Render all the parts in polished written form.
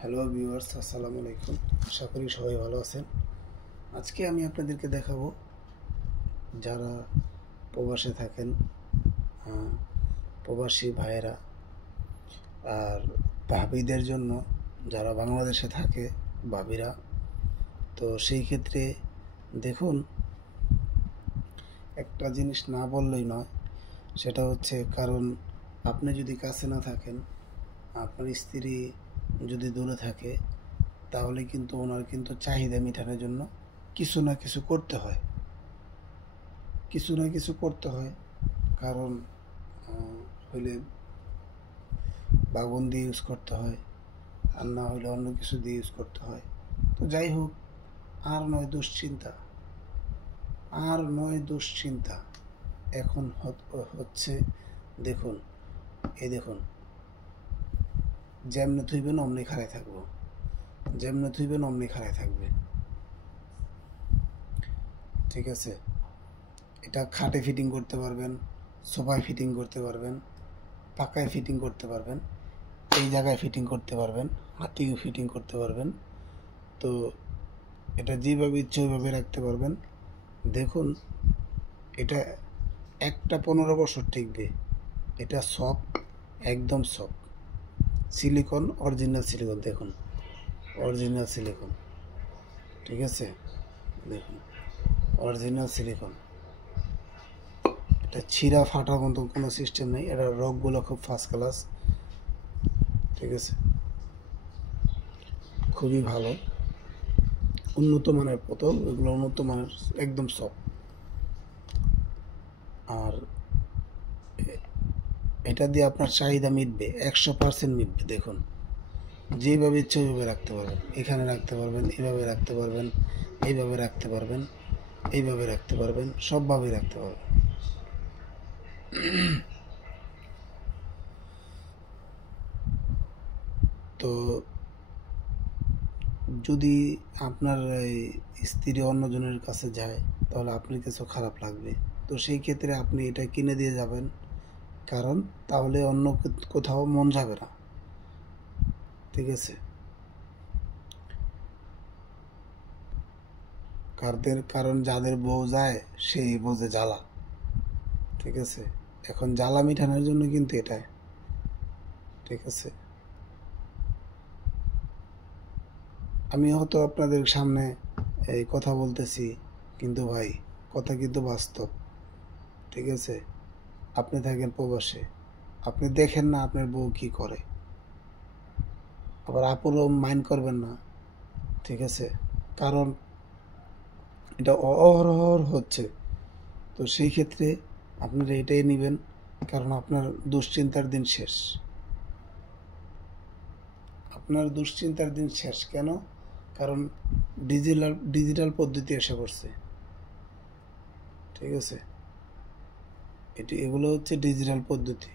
Hello viewers, আসসালামু আলাইকুম। আশা করি সবাই ভালো আছেন। আজকে আমি আপনাদেরকে দেখাবো যারা প্রবাসে থাকেন, প্রবাসী ভাইয়েরা আর ভাবিদের জন্য, যারা বাংলাদেশে থাকে ভাবিরা। তো সেই ক্ষেত্রে দেখুন, একটা জিনিস না বললেই নয়, সেটা হচ্ছে কারণ আপনি যদি কাছে না থাকেন, আপনার স্ত্রী যদি দূরে থাকে, তাহলে কিন্তু ওনার কিন্তু চাহিদা মেটানোর জন্য কিছু না কিছু করতে হয়, কারণ হইলে বাগুন দিয়ে ইউজ করতে হয়, আর না হইলে অন্য কিছু দিয়ে ইউজ করতে হয়। তো যাই হোক, আর নয় দুশ্চিন্তা এখন হচ্ছে। দেখুন, দেখুন, যেমনে থইবেন অমনি খাড়ায় থাকবে, ঠিক আছে? এটা খাটে ফিটিং করতে পারবেন, সোফায় ফিটিং করতে পারবেন, পাকায় ফিটিং করতে পারবেন, এই জায়গায় ফিটিং করতে পারবেন, হাতিও ফিটিং করতে পারবেন। তো এটা যেভাবে ইচ্ছে ওইভাবে রাখতে পারবেন। দেখুন, এটা একটা 15 বছর টিকবে। এটা সফট, একদম সফট সিলিকন, অরিজিনাল সিলিকন। দেখুন, অরিজিনাল সিলিকন, ঠিক আছে? দেখুন, অরিজিনাল সিলিকন। এটা ছিঁড়া ফাটার মতো কোনো সিস্টেম নেই। এটা রকগুলো খুব ফার্স্ট ক্লাস, ঠিক আছে? খুবই ভালো, উন্নত মানের বোতল, এগুলো উন্নত মানের, একদম সফট। আর এটা দিয়ে আপনার চাহিদা মিটবে, 100% মিটবে। দেখুন, যেভাবে ইচ্ছে ওইভাবে রাখতে পারবেন। এখানে রাখতে পারবেন, এইভাবে রাখতে পারবেন, এইভাবে রাখতে পারবেন, এইভাবে রাখতে পারবেন, সবভাবেই রাখতে পারবেন। তো যদি আপনার স্ত্রী অন্যজনের কাছে যায়, তাহলে আপনার কিছু খারাপ লাগবে। তো সেই ক্ষেত্রে আপনি এটা কিনে দিয়ে যাবেন, কারণ তাহলে অন্য কোথাও মন যাবে না, ঠিক আছে? কারণ যাদের বউ যায় সেই বোঝে জ্বালা, ঠিক আছে? এখন জ্বালা মিটানোর জন্য কিন্তু এটা, ঠিক আছে? আমি হয়তো আপনাদের সামনে এই কথা বলতেছি, কিন্তু ভাই, কথা কিন্তু বাস্তব, ঠিক আছে? আপনি থাকেন প্রবাসে, আপনি দেখেন না আপনার বউ কি করে, আবার আপুরও মাইন্ড করবেন না, ঠিক আছে? কারণ এটা অহরহ হচ্ছে। তো সেই ক্ষেত্রে আপনারা এটাই নেবেন, কারণ আপনার দুশ্চিন্তার দিন শেষ। কেন? কারণ ডিজিটাল পদ্ধতি এসে পড়ছে, ঠিক আছে? এগুলো হচ্ছে ডিজিটাল পদ্ধতি।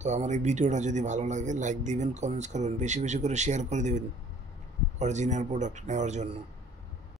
তো আমার এই ভিডিওটা যদি ভালো লাগে, লাইক দিবেন, কমেন্টস করবেন, বেশি বেশি করে শেয়ার করে দিবেন অরিজিনাল প্রোডাক্ট নেওয়ার জন্য।